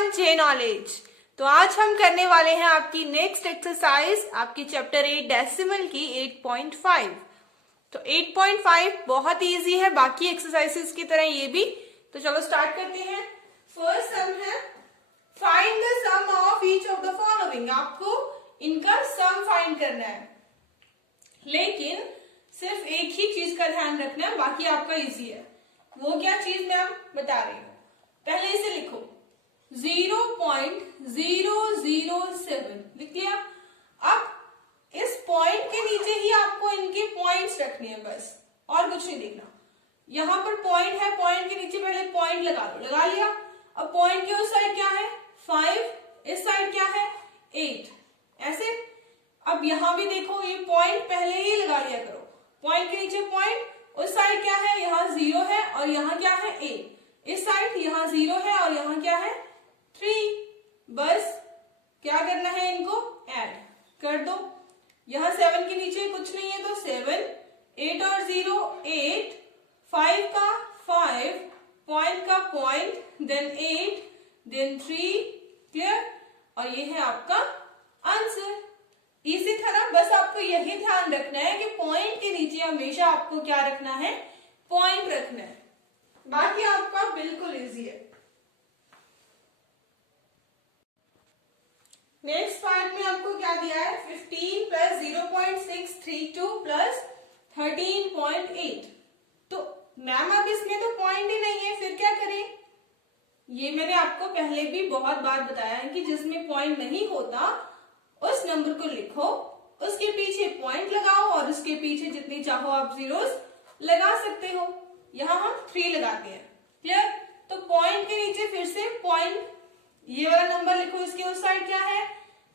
Everyone, जे knowledge. तो आज हम करने वाले हैं आपकी नेक्स्ट एक्सरसाइज, आपकी चैप्टर 8 डेसिमल की 8.5। तो 8.5 बहुत इजी है, बाकी एक्सरसाइजेस की तरह ये भी। तो चलो स्टार्ट करते हैं। फर्स्ट सम है find the sum of each of the following. आपको इनका सम फाइंड करना है, लेकिन सिर्फ एक ही चीज का ध्यान रखना है, बाकी आपका इजी है। वो क्या चीज मैं बता रही हूँ। पहले इसे लिखो 0.007 लिख लिया। अब इस पॉइंट के नीचे ही आपको इनके पॉइंट्स रखने हैं, बस और कुछ नहीं देखना। यहां पर पॉइंट है, पॉइंट के नीचे पहले पॉइंट लगा लो, लगा लिया। अब पॉइंट के उस साइड क्या है 5, इस साइड क्या है 8, ऐसे। अब यहां भी देखो ये पॉइंट पहले ही लगा लिया करो। पॉइंट के नीचे पॉइंट, उस साइड क्या है, यहाँ 0 है और यहाँ क्या है 8, इस साइड यहाँ 0 है और यहाँ क्या है 3। बस क्या करना है, इनको ऐड कर दो। यहाँ 7 के नीचे कुछ नहीं है तो 7, 8 और 0 8, 5 का 5, पॉइंट का पॉइंट, देन 8, देन 3। क्लियर? और ये है आपका आंसर। इसी तरह बस आपको यही ध्यान रखना है कि पॉइंट के नीचे हमेशा आपको क्या रखना है, पॉइंट रखना है। बाकी आपका बिल्कुल इजी है। नेक्स्ट पार्ट में आपको क्या दिया है 15 प्लस 0.632 प्लस 13.8। तो मैम अब इसमें तो पॉइंट ही नहीं है, फिर क्या करें। ये मैंने आपको पहले भी बहुत बार बताया है कि जिसमें पॉइंट नहीं होता उस नंबर को लिखो, उसके पीछे पॉइंट लगाओ और उसके पीछे जितनी चाहो आप जीरोस लगा सकते हो। यहां हम 3 लगाते हैं। क्लियर? तो पॉइंट के नीचे फिर से पॉइंट, ये वाला नंबर लिखो। इसके उस साइड क्या है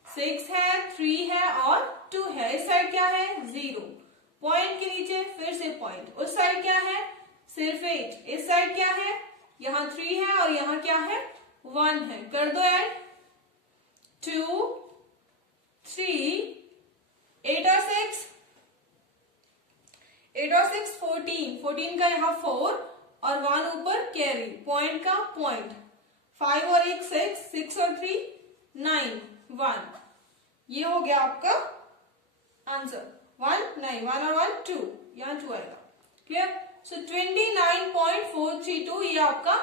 6 है, 3 है और 2 है। इस साइड क्या है 0। पॉइंट के नीचे फिर से पॉइंट, उस साइड क्या है सिर्फ 8, इस साइड क्या है यहाँ 3 है और यहाँ क्या है 1 है। कर दो ऐड 2, 3, 8 और 6, 8 और 6 14, 14 का यहाँ 4 और 1 ऊपर कैरी, पॉइंट का पॉइंट, 5 और 1 6, 6 और 3 9, 1। ये हो गया आपका आंसर। 1 9, 1 और 1 2, यहाँ 2 आएगा। क्लियर? सो 29.432 ये आपका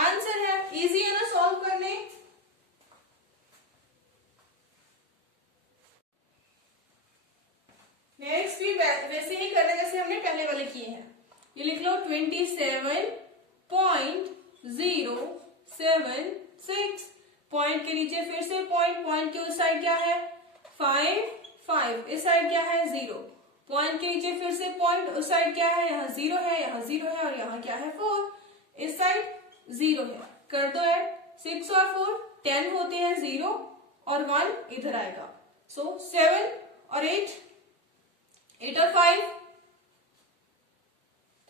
आंसर है। इजी है ना सॉल्व करने। नेक्स्ट भी वैसे ही करना जैसे हमने पहले वाले किए हैं। ये लिख लो 27.076। पॉइंट के नीचे फिर से पॉइंट, पॉइंट के उस साइड क्या है 5, 5, इस साइड क्या है 0। पॉइंट के नीचे फिर से पॉइंट, उस साइड क्या है यहाँ 0 है, यहाँ 0 है और यहाँ क्या है 4, इस साइड 0 है। कर दो ऐड 6 और 4 10 होते हैं, 0 और 1 इधर आएगा। सो 7 और 8, 8 और 5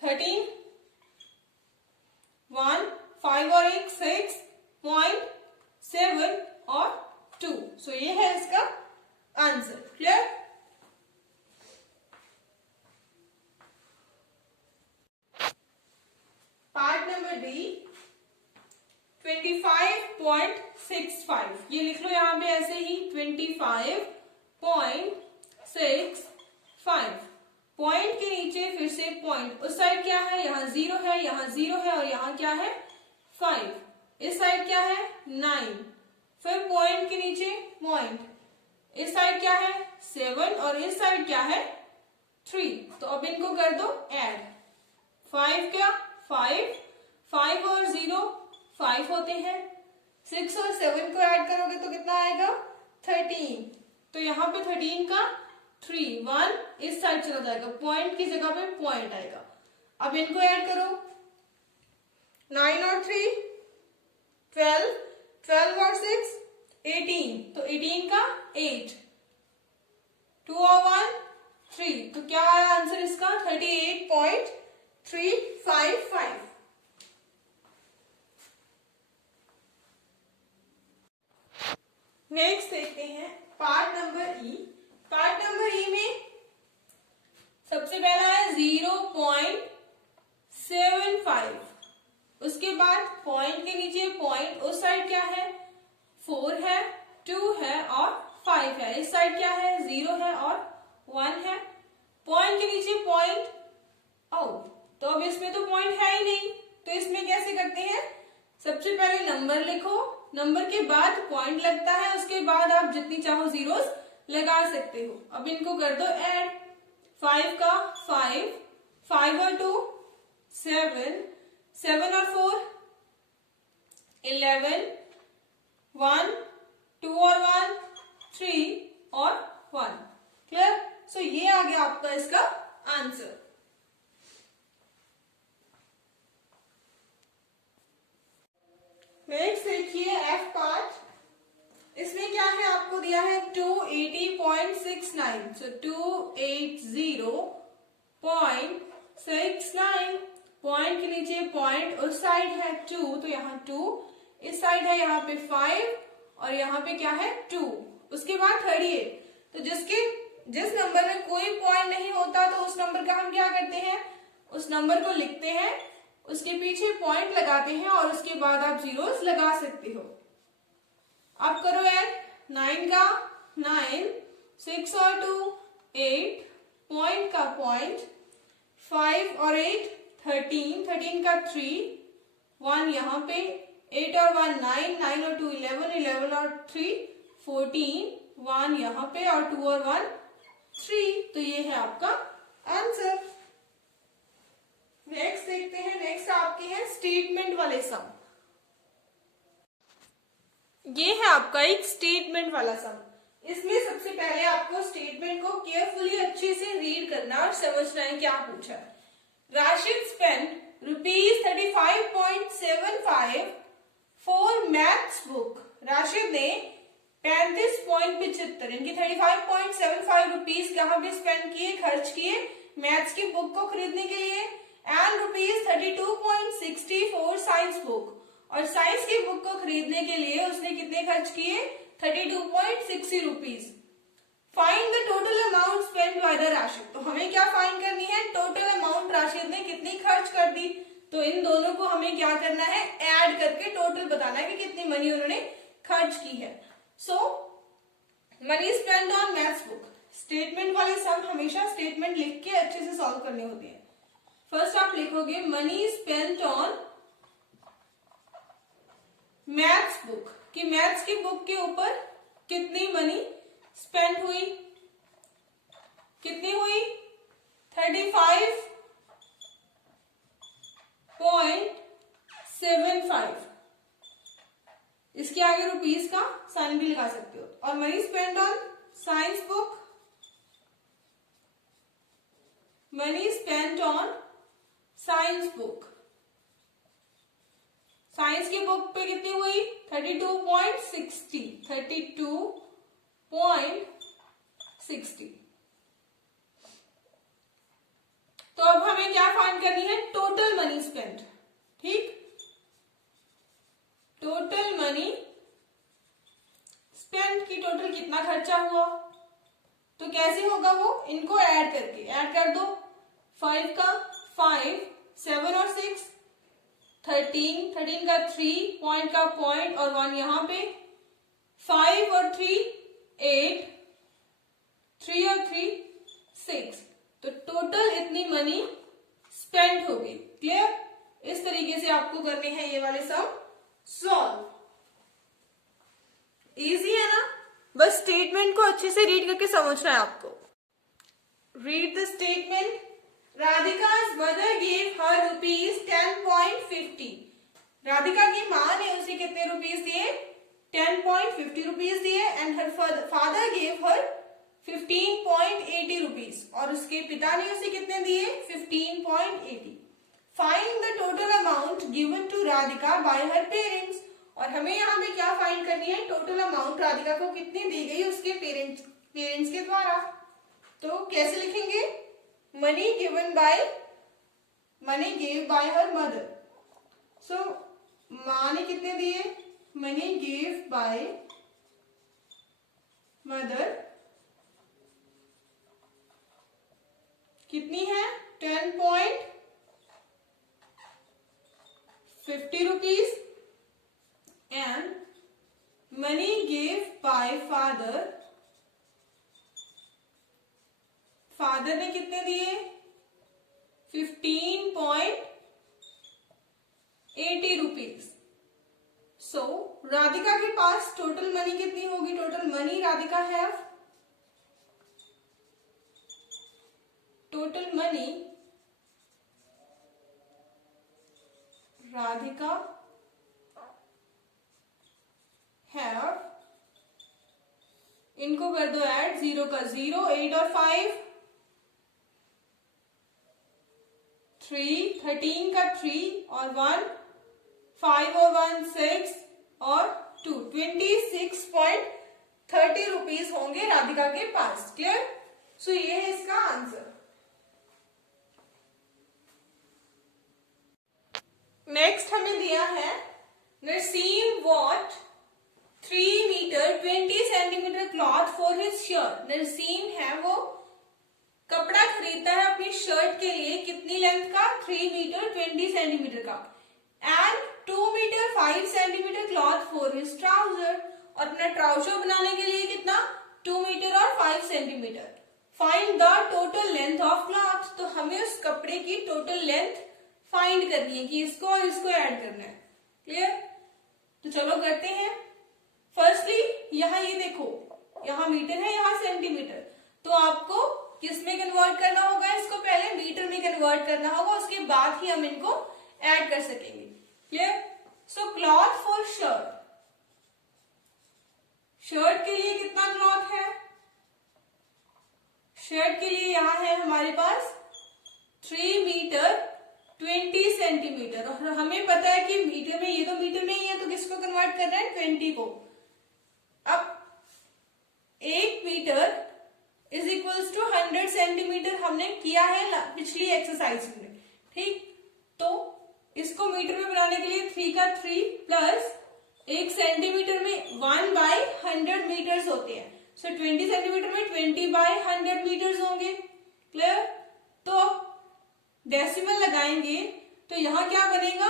13, 1, 5 और 1 6, पॉइंट 7 और 2। सो ये है इसका answer. Clear? Part number D 25.65। ये लिख लो यहां पे ऐसे ही 25.65। पॉइंट के नीचे फिर से पॉइंट, उस साइड क्या है यहाँ 0 है, यहाँ 0 है और यहाँ क्या है 5, इस साइड क्या है 9। फिर पॉइंट के नीचे पॉइंट, इस साइड क्या है 7 और इस साइड क्या है 3। तो अब इनको कर दो ऐड 5 क्या 5, 5 और 0 5 होते हैं, 6 और 7 को ऐड करोगे तो कितना आएगा 13। तो यहाँ पे 13 का 3, 1 इस साइड चला जाएगा, पॉइंट की जगह पे पॉइंट आएगा। अब इनको ऐड करो 9 और 3 12, 12 और 6 18, तो 18 का 8, 2 और 1 3। तो क्या आया आंसर इसका 38.355। नेक्स्ट देखते हैं पार्ट नंबर ई। पार्ट नंबर ई में सबसे पहला है 0.75, उसके बाद पॉइंट के नीचे पॉइंट, उस साइड क्या है 4 है, 2 है और 5 है। इस साइड क्या है, 0 है और 1 है। पॉइंट के नीचे पॉइंट आउट, तो अब इसमें तो पॉइंट है ही नहीं, तो इसमें कैसे करते हैं, सबसे पहले नंबर लिखो, नंबर के बाद पॉइंट लगता है, उसके बाद आप जितनी चाहो जीरोस लगा सकते हो। अब इनको कर दो ऐड, 5 का 5, 5 और 2 7, 7 और 4 11, 1, 2 और 1 3 और 1। क्लियर? सो ये आ गया आपका इसका आंसर। नेक्स्ट देखिए एफ पार्ट, इसमें क्या है, आपको दिया है 280.69, सो 280.69, पॉइंट के नीचे पॉइंट, उस साइड है 2, तो यहाँ 2, इस साइड है यहाँ पे 5 और यहाँ पे क्या है 2, उसके बाद 38। तो जिस नंबर में कोई पॉइंट नहीं होता तो उस नंबर का हम क्या करते हैं, उस नंबर को लिखते हैं, उसके पीछे पॉइंट लगाते हैं और उसके बाद आप जीरोस लगा सकते हो। अब करो ऐड, 9 का 9, 6 और 2 8, पॉइंट का पॉइंट, 5 और 8 13, 13 का 3, 1 यहाँ पे, 8 और 1 9, 9 और 2 11, 11 और 3 14, 1 यहाँ पे और 2 और 1 3, तो ये है आपका आंसर। नेक्स्ट देखते हैं, नेक्स्ट आपके हैं स्टेटमेंट वाले सम। ये है आपका एक स्टेटमेंट वाला सम। इसमें सबसे पहले आपको स्टेटमेंट को केयरफुली अच्छे से रीड करना और समझना है क्या पूछा है। Rashid spend ₹35.75 for maths book. Rashid ने 35.75 इनकी 35.75 रुपीज कहाँ पे स्पेंड किए, खर्च किए मैथ्स की बुक को खरीदने के लिए, एंड ₹32.60 फॉर साइंस बुक, और साइंस की बुक को खरीदने के लिए उसने कितने खर्च किए, 32.60 rupees. Find the total amount spend by the Rashid. तो हमें क्या फाइंड करनी है, टोटल अमाउंट राशिद ने कितनी खर्च कर दी, तो इन दोनों को हमें क्या करना है, ऐड करके टोटल बताना है कि कितनी मनी उन्होंने खर्च की है। So money spend on maths book. Statement वाले सम हमेशा स्टेटमेंट लिख के अच्छे से सॉल्व करने होते हैं। फर्स्ट आप लिखोगे money spent on maths book, कि मैथ्स की बुक के ऊपर कितनी मनी स्पेंड हुई, कितनी हुई 35.75, इसके आगे रुपीस का साइन भी लगा सकते हो। और money spend on science book, money spend on science book, science की बुक पे कितनी हुई 32.60, 32.60। तो अब हमें क्या फाइंड करनी है, टोटल मनी स्पेंड। ठीक, टोटल मनी स्पेंड की टोटल कितना खर्चा हुआ, तो कैसे होगा वो, इनको ऐड करके, ऐड कर दो, 5 का 5, 7 और 6 13, 13 का 3, पॉइंट का पॉइंट और 1 यहाँ पे, 5 और 3 8, 3 और 3 6, तो टोटल इतनी मनी स्पेंड हो गई। क्लियर? इस तरीके से आपको करने हैं ये वाले सम सॉल्व। इजी है ना, बस स्टेटमेंट को अच्छे से रीड करके समझना है आपको। Read the statement. Radhika's mother gave her ₹10.50. Radhika की माँ ने उसे कितने रुपीस दिए, 10.50 रुपीस दिए, and her father gave her 15.80 rupees, और उसके पिता ने उसे कितने दिए 15.80। Find the total amount given to Radhika by her parents. और हमें यहाँ पे क्या फाइंड करनी है, टोटल अमाउंट राधिका को कितनी दी गई उसके पेरेंट्स के द्वारा। तो कैसे लिखेंगे, money given by, money give by her mother. So माँ ने कितने दिए, मनी गिव बाय मदर कितनी है 10.50 rupees, and money give bye father, father ने कितने दिए 15.80 रुपीज। सो राधिका के पास टोटल मनी कितनी होगी, total money Radhika have, total money Radhika have, इनको कर दो ऐड, 0 का 0, 8 और 5 3, 13 का 3 और 1, 5 और 1 6 और 2, 26.30 रुपीज होंगे राधिका के पास। क्लियर? सो ये है इसका आंसर। नेक्स्ट हमें दिया है Narsim bought 3 metre 20 centimetre cloth for his shirt. Narsim है वो कपड़ा खरीदता है अपनी शर्ट के लिए, कितनी लेंथ का 3 मीटर 20 सेंटीमीटर का, and 2 metre 5 centimetre cloth for his trouser, और अपना ट्राउजर बनाने के लिए कितना 2 मीटर और 5 centimetre. Find the total length of cloth, तो हमें उस कपड़े की टोटल लेंथ फाइंड करनी है कि इसको और इसको ऐड करना है। क्लियर? तो चलो करते हैं। फर्स्टली यहाँ ये देखो, यहाँ मीटर है, यहाँ सेंटीमीटर, तो आपको किस में कन्वर्ट करना होगा, इसको पहले मीटर में कन्वर्ट करना होगा, उसके बाद ही हम इनको ऐड कर सकेंगे। Clear? So cloth for shirt, shirt के लिए कितना क्लॉथ है, शर्ट के लिए यहाँ है हमारे पास 3 मीटर 20 सेंटीमीटर, और हमें पता है कि मीटर में, ये तो मीटर में ही है, तो किसको कन्वर्ट कर रहे हैं 20 को। अब 1 metre is equals to 100 centimetre हमने किया है पिछली एक्सरसाइज में। ठीक, तो इसको मीटर में बनाने के लिए 3 का 3 प्लस 1 सेंटीमीटर में 1/100 मीटर्स होते हैं, सो 20 सेंटीमीटर में 20/100 मीटर्स होंगे। क्लियर? तो डेसिमल लगाएंगे तो यहां क्या बनेगा,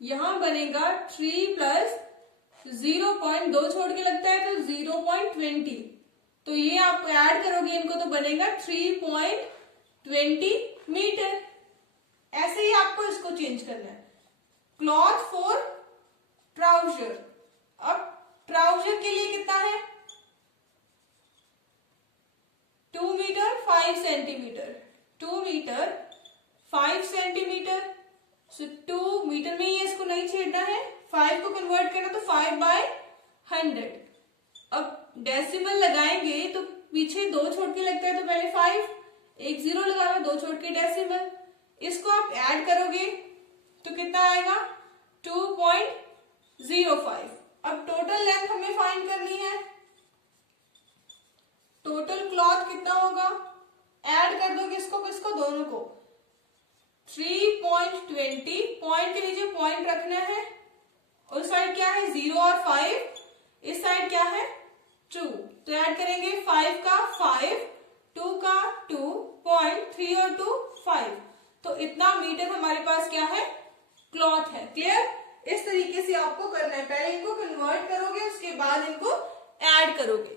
यहां बनेगा 3 प्लस 0.2 छोड़ के लगता है तो 0.20, तो ये आप ऐड करोगे इनको तो बनेगा 3.20 मीटर। ऐसे ही आपको इसको चेंज करना है। क्लॉथ फॉर ट्राउजर, अब ट्राउजर के लिए कितना है 2 मीटर 5 सेंटीमीटर, 2 मीटर 5 सेंटीमीटर, सो 2 मीटर में ही इसको नहीं छेड़ना है, 5 को कन्वर्ट करना तो 5/100। अब डेसिमल लगाएंगे तो पीछे 2 छोड़ के लगता है तो पहले 5, 1 0 लगाना, 2 छोड़ के डेसिमल, इसको आप ऐड करोगे तो कितना आएगा 2.05। अब टोटल लेंथ हमें फाइंड करनी है, टोटल क्लॉथ कितना होगा, ऐड कर दो किसको किसको, दोनों को। 3.20, पॉइंट के नीचे पॉइंट रखना है, उस साइड क्या है 0 और 5, इस साइड क्या है 2, तो ऐड करेंगे 5 का 5, 2 का 2, पॉइंट 3 और 2 5, तो इतना मीटर हमारे पास क्या है क्लॉथ है। क्लियर? इस तरीके से आपको करना है, पहले इनको कन्वर्ट करोगे उसके बाद इनको ऐड करोगे।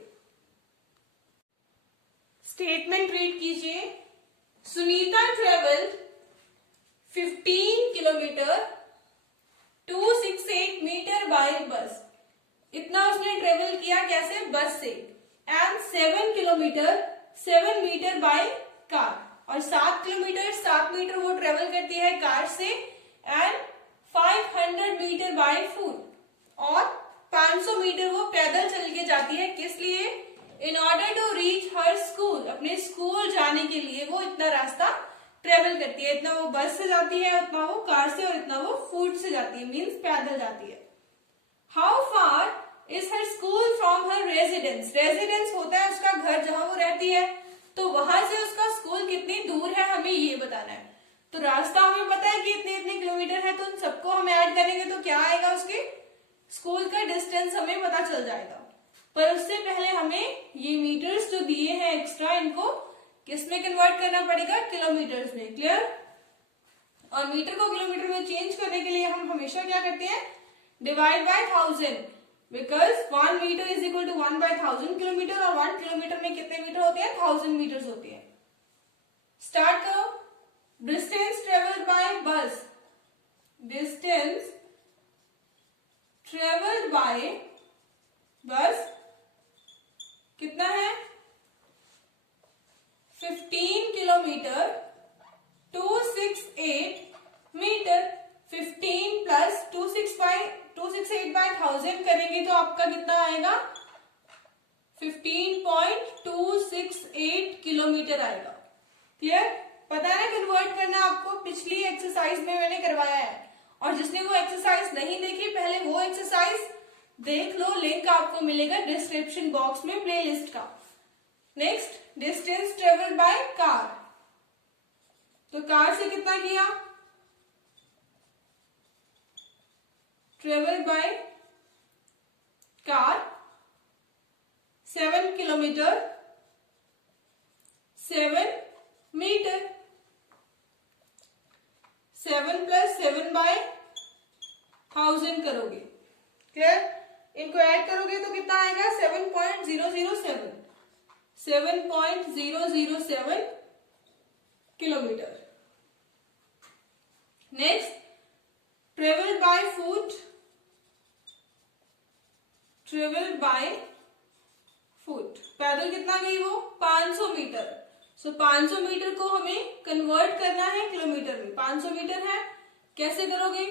स्टेटमेंट रीड कीजिए। Sunita travel 15 kilometre 268 metre by bus, इतना उसने ट्रेवल किया कैसे, बस से, and 7 kilometre 7 metre by car, और 7 किलोमीटर 7 मीटर वो ट्रेवल करती है कार से, एंड 500 मीटर बाय फुट, और 500 मीटर वो पैदल चल के जाती है, किस लिए, in order to reach her school, अपने स्कूल जाने के लिए वो इतना रास्ता ट्रेवल करती है, इतना वो बस से जाती है, उतना वो कार से, और इतना वो फुट से जाती है, मीन्स पैदल जाती है। How far is her school from her residence, residence होता है उसका घर जहां वो रहती है, तो वहां से उसका स्कूल कितनी दूर है हमें ये बताना है। तो रास्ता हमें पता है कि इतने इतने किलोमीटर है, तो उन सबको हम ऐड करेंगे तो क्या आएगा, उसके स्कूल का डिस्टेंस हमें पता चल जाएगा। पर उससे पहले हमें ये मीटर्स जो दिए हैं एक्स्ट्रा, इनको किस में कन्वर्ट करना पड़ेगा, किलोमीटर्स में। क्लियर? और मीटर को किलोमीटर में चेंज करने के लिए हम हमेशा क्या करते हैं, divide by 1000 because 1 metre is equal to 1/1000 kilometre और 1 किलोमीटर में कितने मीटर होते हैं 1000 मीटर्स होते हैं। स्टार्ट करो। डिस्टेंस ट्रेवल्ड बाय बस, डिस्टेंस ट्रेवल्ड बाय बस कितना है 15 किलोमीटर 268 मीटर। 15 प्लस 268/1000 करेंगे तो आपका कितना आएगा 15.268 किलोमीटर आएगा। क्लियर? पता है ना कन्वर्ट करना आपको, पिछली एक्सरसाइज में मैंने करवाया है। और जिसने वो एक्सरसाइज नहीं देखी पहले वो एक्सरसाइज देख लो, लिंक आपको मिलेगा डिस्क्रिप्शन बॉक्स में प्लेलिस्ट का। Next, distance travel by car, तो कार से कितना किया travel by car 7 kilometre 7 metre. 7 plus 7/1000 करोगे। क्लियर? इनको ऐड करोगे तो कितना आएगा 7.007 7.007 kilometre. Next, travel by foot, travel by foot पैदल कितना गई वो 500 मीटर। सो 500 मीटर को हमें कन्वर्ट करना है किलोमीटर में। 500 मीटर है, कैसे करोगे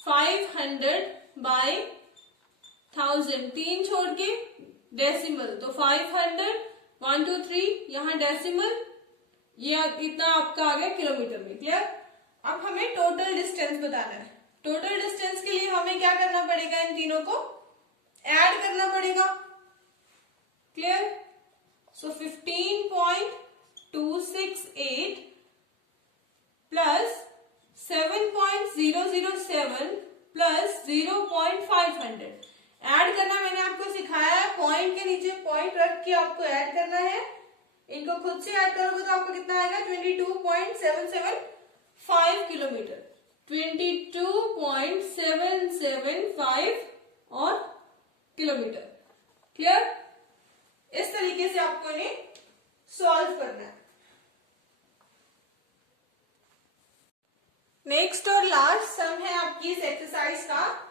500/1000 3 छोड़ के डेसिमल, तो 500 1 2 3 यहाँ डेसिमल, ये इतना आपका आ गया किलोमीटर में। क्लियर? अब हमें टोटल डिस्टेंस बताना है। टोटल डिस्टेंस के लिए हमें क्या करना पड़ेगा, इन तीनों को ऐड करना पड़ेगा। क्लियर? सो 15.268 प्लस 7.007 प्लस 0.500 ऐड करना मैंने आपको सिखाया है। पॉइंट के नीचे पॉइंट रख के आपको ऐड करना है। इनको खुद से ऐड करोगे तो आपको कितना आएगा 22.775 किलोमीटर। 22.775 और किलोमीटर। क्लियर? इस तरीके से आपको इन्हें सॉल्व करना है। नेक्स्ट और लास्ट सम है आपकी इस एक्सरसाइज का।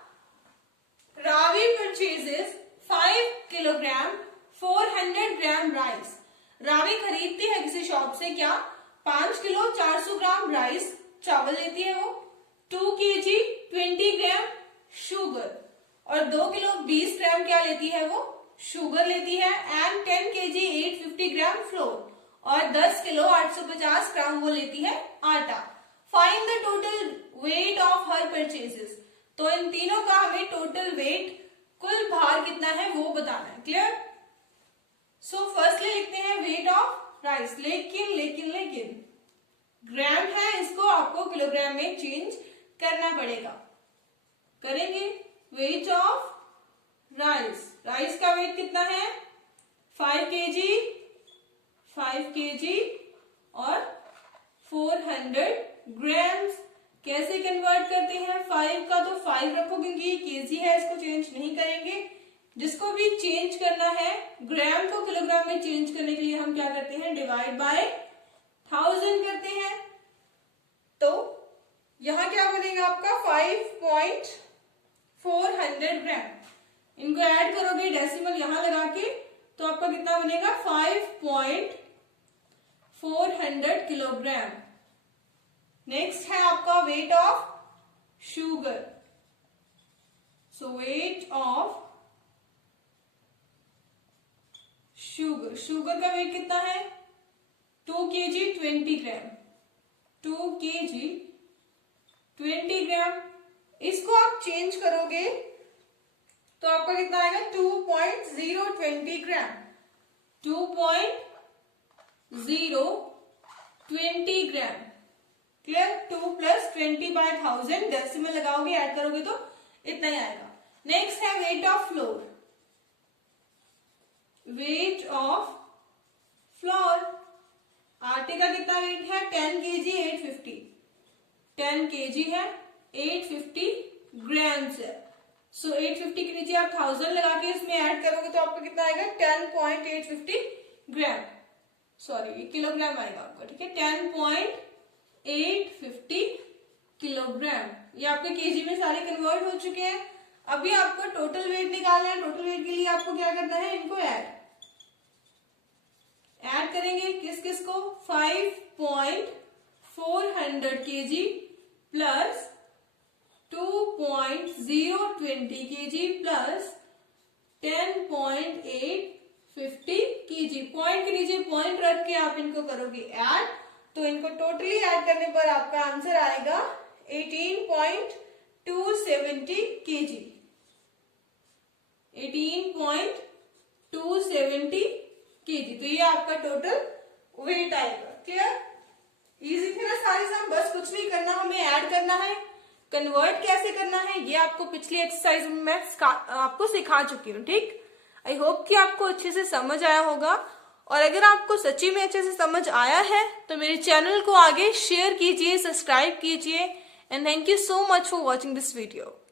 रावी परचेजेस 5 किलोग्राम 400 ग्राम राइस। रावी खरीदती है किसी शॉप से क्या 5 किलो 400 ग्राम राइस चावल लेती है वो, 2 kg 20 ग्राम शुगर और 2 किलो 20 ग्राम क्या लेती है वो शुगर लेती है, एंड 10 kg 850 ग्राम फ्लोर और 10 किलो 850 ग्राम वो लेती है आटा। Find the total weight of her purchases. तो इन तीनों का हमें टोटल वेट कुल भार कितना है वो बताना है। क्लियर? सो फर्स्टली लिखते हैं वेट ऑफ राइस, लेकिन ग्राम है, इसको आपको किलोग्राम में चेंज करना पड़ेगा। करेंगे वेट ऑफ राइस। राइस का वेट कितना है 5 kg और 400 ग्राम्स। कैसे कन्वर्ट करते हैं 5 का, तो 5 रखो क्योंकि ये केजी है, इसको चेंज नहीं करेंगे। जिसको भी चेंज करना है ग्राम को किलोग्राम में चेंज करने के लिए हम क्या करते हैं डिवाइड बाय 1000 करते हैं। तो यहां क्या बनेगा आपका 5.400 ग्राम। इनको ऐड करोगे डेसिमल यहां लगा के तो आपका कितना बनेगा 5.400 किलोग्राम। नेक्स्ट है आपका weight of sugar. So weight of sugar का वेट कितना है 2 kg 20 ग्राम 2 kg 20 ग्राम। इसको आप चेंज करोगे तो आपका कितना आएगा 2.020 ग्राम 2.020 ग्राम। क्लियर? 2 प्लस 20/1000 डेसिमल लगाओगे ऐड करोगे तो इतना ही आएगा। नेक्स्ट है weight of floor. Weight of floor, आटे का कितना वेट है 10 kg 850 10 kg है 850 ग्राम्स है। सो 850 के नीचे आप 1000 लगा के इसमें ऐड करोगे तो आपको कितना आएगा 10.850 ग्राम, सॉरी ये किलोग्राम आएगा आपका, ठीक है 10.850 किलोग्राम। ये आपके केजी में सारे कन्वर्ट हो चुके हैं। अभी आपको टोटल वेट निकालना है। टोटल वेट के लिए आपको क्या करना है, इनको ऐड करेंगे किस किस को, 5.400 KG plus 2.020 KG plus 10.850 KG. Point के नीचे पॉइंट रख के आप इनको करोगे ऐड, तो इनको टोटली ऐड करने पर आपका आंसर आएगा 18.270 केजी, 18.270 केजी। तो ये आपका टोटल वेट आएगा। क्लियर, इजी थे ना सारे सम, बस कुछ नहीं करना, हमें ऐड करना है। कन्वर्ट कैसे करना है ये आपको पिछली एक्सरसाइज में मैं आपको सिखा चुकी हूँ, ठीक। आई होप कि आपको अच्छे से समझ आया होगा, और अगर आपको सच्ची में अच्छे से समझ आया है तो मेरे चैनल को आगे शेयर कीजिए, सब्सक्राइब कीजिए, and thank you so much for watching this video.